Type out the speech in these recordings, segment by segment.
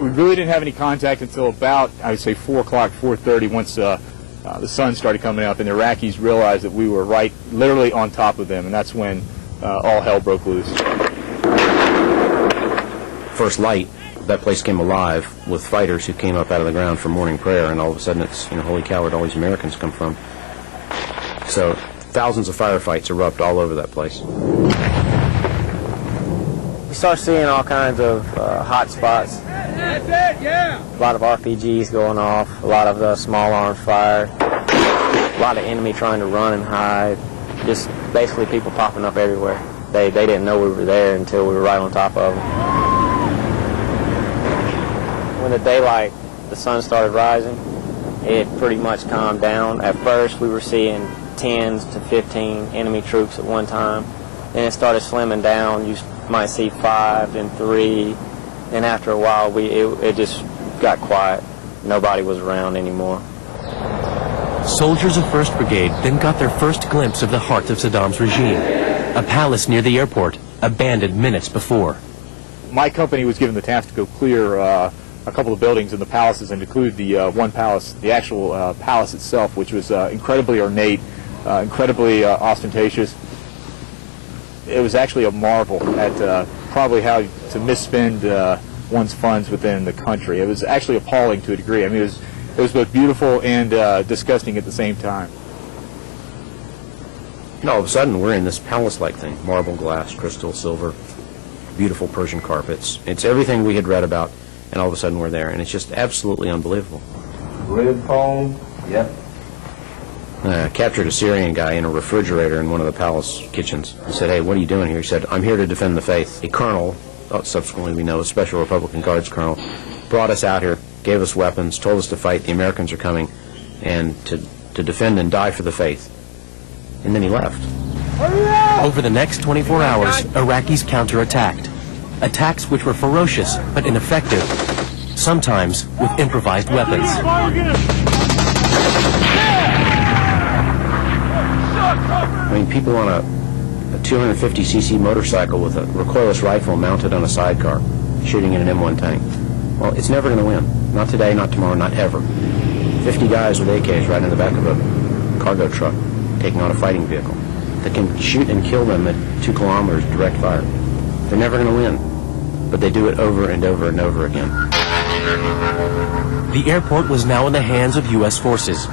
We really didn't have any contact until about, I would say, 4 o'clock, 4:30, once the sun started coming up, and the Iraqis realized that we were right, literally on top of them, and that's when all hell broke loose. First light, that place came alive with fighters who came up out of the ground for morning prayer, and all of a sudden it's, holy cow, where'd all these Americans come from? So thousands of firefights erupt all over that place. We start seeing all kinds of hot spots. That's it, yeah! A lot of RPGs going off, a lot of small arms fire, a lot of enemy trying to run and hide, just basically people popping up everywhere. They didn't know we were there until we were right on top of them. When the daylight, the sun started rising, it pretty much calmed down. At first we were seeing 10s to 15 enemy troops at one time. Then it started slimming down. You might see 5 and 3, and after a while it just got quiet. Nobody was around anymore. Soldiers of 1st Brigade then got their first glimpse of the heart of Saddam's regime, a palace near the airport, abandoned minutes before. My company was given the task to go clear a couple of buildings in the palaces, and include the one palace, the actual palace itself, which was incredibly ornate, incredibly ostentatious. It was actually a marvel at probably how to misspend one's funds within the country. It was actually appalling to a degree. I mean, it was both beautiful and disgusting at the same time. And all of a sudden, we're in this palace-like thing. Marble, glass, crystal, silver, beautiful Persian carpets. It's everything we had read about, and all of a sudden we're there. And it's just absolutely unbelievable. Red phone, yep. Captured a Syrian guy in a refrigerator in one of the palace kitchens. He said, "Hey, what are you doing here?" He said, "I'm here to defend the faith." A colonel, subsequently we know, a Special Republican Guards colonel, brought us out here, gave us weapons, told us to fight, the Americans are coming, and to defend and die for the faith. And then he left. Over the next 24 hours, Iraqis counterattacked. Attacks which were ferocious but ineffective, sometimes with improvised weapons. I mean, people on a 250cc motorcycle with a recoilless rifle mounted on a sidecar, shooting at an M1 tank. Well, it's never going to win. Not today, not tomorrow, not ever. 50 guys with AKs right in the back of a cargo truck, taking on a fighting vehicle, that can shoot and kill them at 2 kilometers direct fire. They're never going to win, but they do it over and over and over again. The airport was now in the hands of U.S. forces,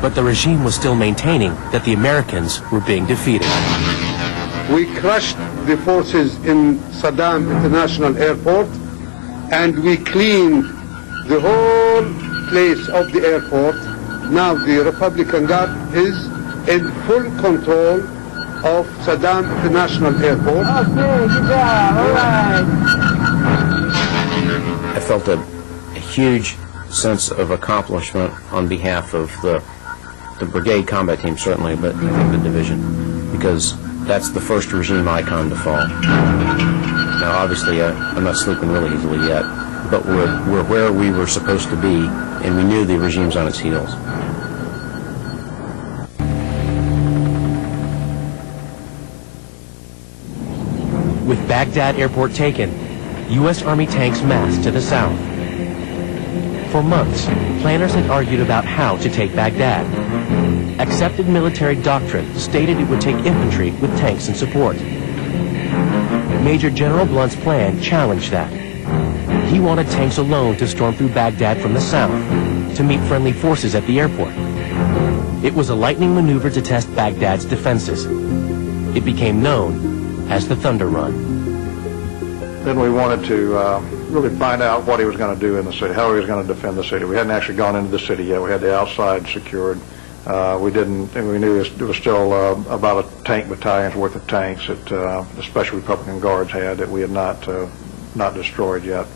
but the regime was still maintaining that the Americans were being defeated. We crushed the forces in Saddam International Airport, and we cleaned the whole place of the airport. Now the Republican Guard is in full control of Saddam International Airport. Okay, good job, all right. I felt a huge sense of accomplishment on behalf of the Brigade Combat Team, certainly, but I think the division, because that's the first regime icon to fall. Now, obviously, I'm not sleeping really easily yet, but we're where we were supposed to be, and we knew the regime's on its heels. With Baghdad Airport taken, U.S. Army tanks massed to the south. For months, planners had argued about how to take Baghdad. Accepted military doctrine stated it would take infantry with tanks in support. Major General Blount's plan challenged that. He wanted tanks alone to storm through Baghdad from the south to meet friendly forces at the airport. It was a lightning maneuver to test Baghdad's defenses. It became known as the Thunder Run. Then we wanted to really find out what he was going to do in the city, how he was going to defend the city. We hadn't actually gone into the city yet. We had the outside secured. We knew it was still about a tank battalion's worth of tanks that the Special Republican Guards had that we had not destroyed yet.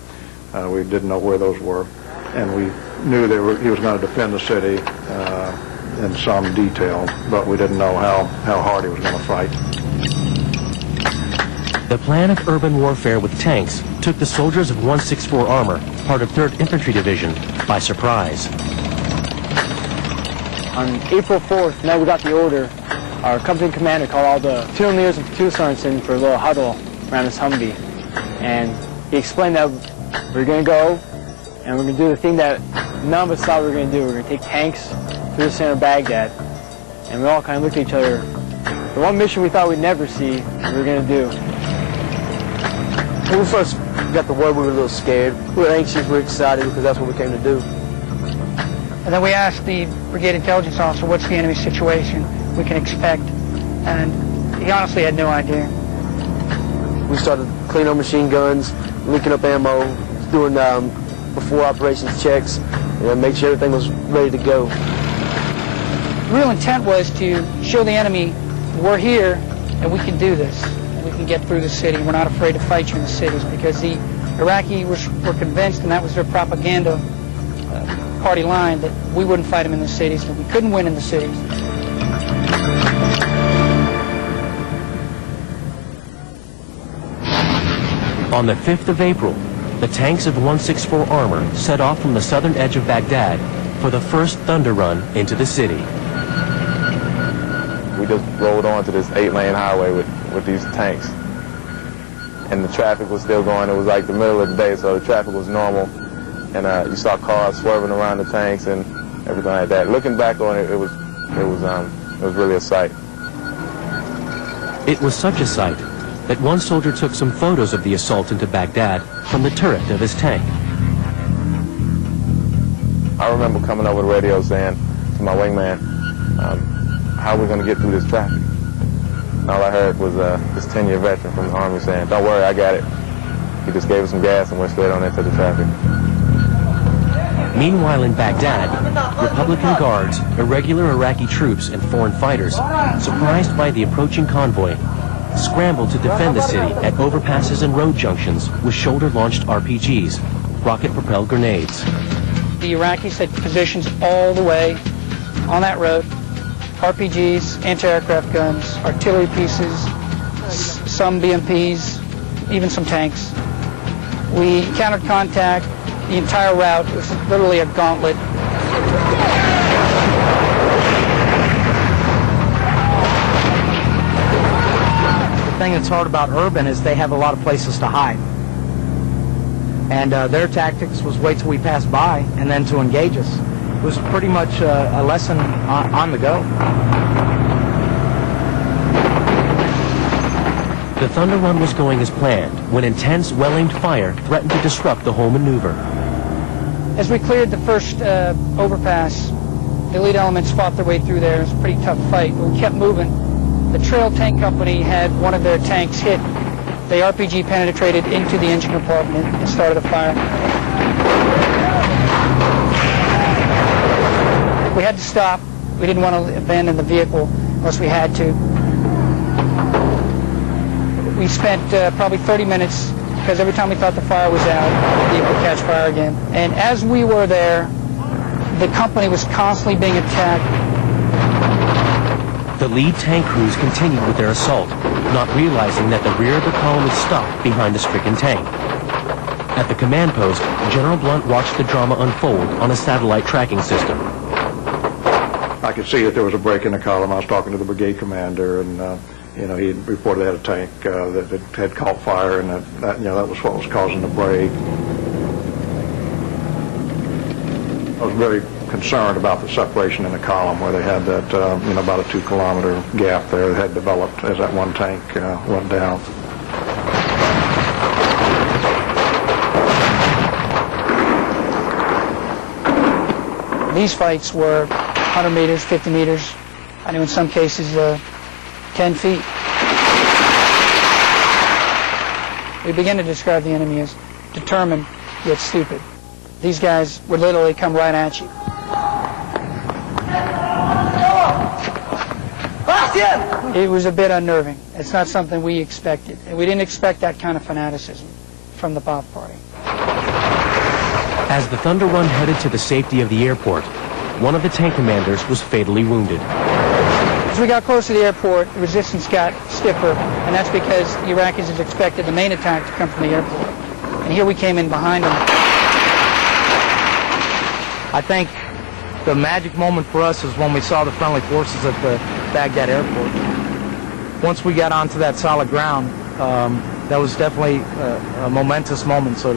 We didn't know where those were, and we knew he was going to defend the city in some detail, but we didn't know how hard he was going to fight. The plan of urban warfare with tanks took the soldiers of 164 Armor, part of 3rd Infantry Division, by surprise. On April 4th, now we got the order, our company commander called all the platooniers and platoon sergeants in for a little huddle around this Humvee. And he explained that we're going to go and we're going to do the thing that none of us thought we were going to do. We're going to take tanks through the center of Baghdad, and we all kind of looked at each other. The one mission we thought we'd never see, we were going to do. When we first got the word, we were a little scared. We were anxious, we were excited, because that's what we came to do. And then we asked the brigade intelligence officer, what's the enemy situation we can expect? And he honestly had no idea. We started cleaning our machine guns, linking up ammo, doing before operations checks, and make sure everything was ready to go. The real intent was to show the enemy we're here and we can do this. We can get through the city. We're not afraid to fight you in the cities, because the Iraqis were convinced, and that was their propaganda party line, that we wouldn't fight them in the cities, that we couldn't win in the cities. On the 5th of April, the tanks of 164 Armor set off from the southern edge of Baghdad for the first thunder run into the city. We just rolled onto this 8-lane highway with these tanks. And the traffic was still going. It was like the middle of the day, so the traffic was normal. And you saw cars swerving around the tanks and everything like that. Looking back on it, it was really a sight. It was such a sight that one soldier took some photos of the assault into Baghdad from the turret of his tank. I remember coming over the radio saying to my wingman, how are we going to get through this traffic? And all I heard was this 10-year veteran from the Army saying, don't worry, I got it. He just gave us some gas and went straight on into the traffic. Meanwhile in Baghdad, Republican guards, irregular Iraqi troops, and foreign fighters, surprised by the approaching convoy, scrambled to defend the city at overpasses and road junctions with shoulder-launched RPGs, rocket-propelled grenades. The Iraqis had positions all the way on that road. RPGs, anti-aircraft guns, artillery pieces, some BMPs, even some tanks. We countered contact the entire route. It was literally a gauntlet. The thing that's hard about urban is they have a lot of places to hide. And their tactics was wait till we passed by and then to engage us. It was pretty much a lesson on the go. The thunder run was going as planned when intense, well-aimed fire threatened to disrupt the whole maneuver. As we cleared the first overpass, the elite elements fought their way through there. It was a pretty tough fight, but we kept moving. The trail tank company had one of their tanks hit. The RPG penetrated into the engine compartment and started a fire. We had to stop. We didn't want to abandon the vehicle unless we had to. We spent probably 30 minutes, because every time we thought the fire was out, the vehicle would catch fire again. And as we were there, the company was constantly being attacked. The lead tank crews continued with their assault, not realizing that the rear of the column was stopped behind the stricken tank. At the command post, General Blount watched the drama unfold on a satellite tracking system. I could see that there was a break in the column. I was talking to the brigade commander, and he had reported they had a tank that had caught fire, and that was what was causing the break. I was very concerned about the separation in the column, where they had that about a 2-kilometer gap there that had developed as that one tank went down. These fights were 100 meters, 50 meters, I know in some cases 10 feet. We began to describe the enemy as determined yet stupid. These guys would literally come right at you. It was a bit unnerving. It's not something we expected. And we didn't expect that kind of fanaticism from the Ba'ath Party. As the thunder run headed to the safety of the airport, one of the tank commanders was fatally wounded. As we got close to the airport, the resistance got stiffer, and that's because the Iraqis had expected the main attack to come from the airport. And here we came in behind them. I think the magic moment for us is when we saw the friendly forces at the Baghdad airport. Once we got onto that solid ground, that was definitely a momentous moment, so to